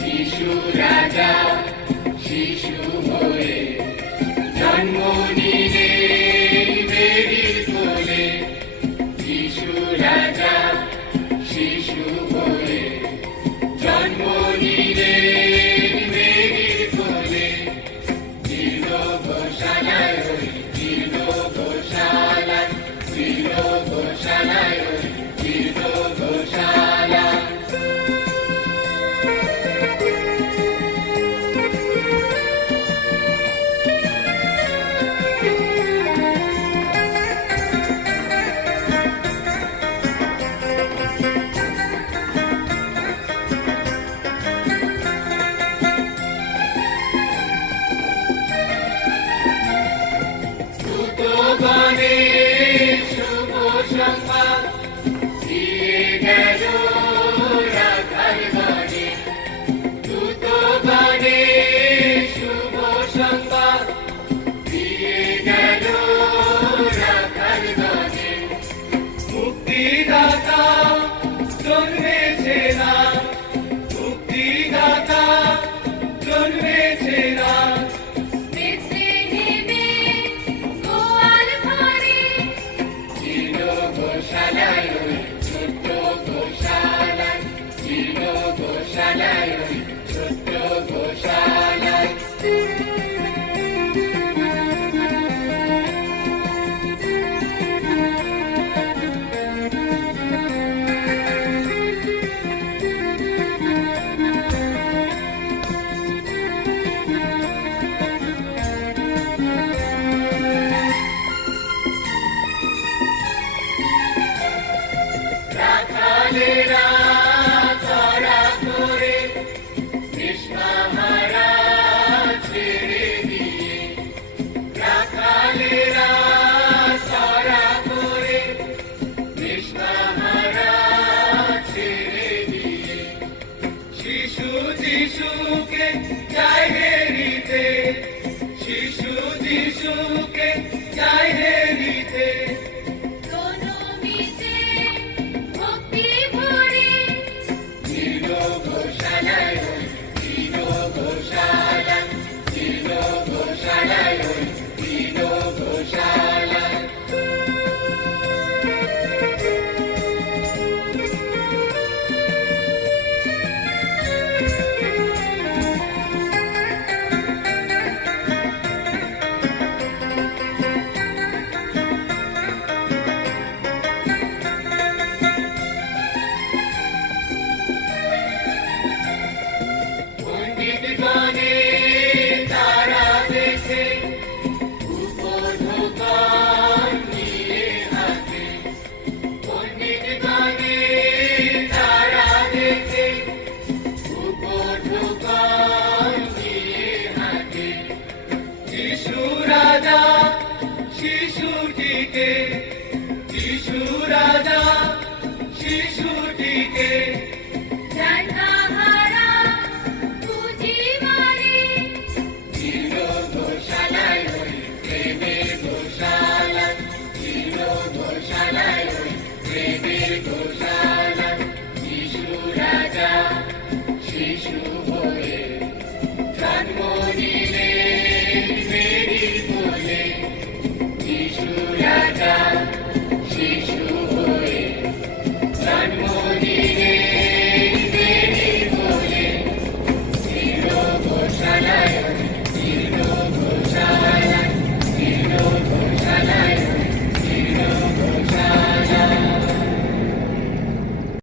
শিশু রাজা শিশু Obrigado. শিশু যিশুকে চাই হেরিতে শিশুটিকে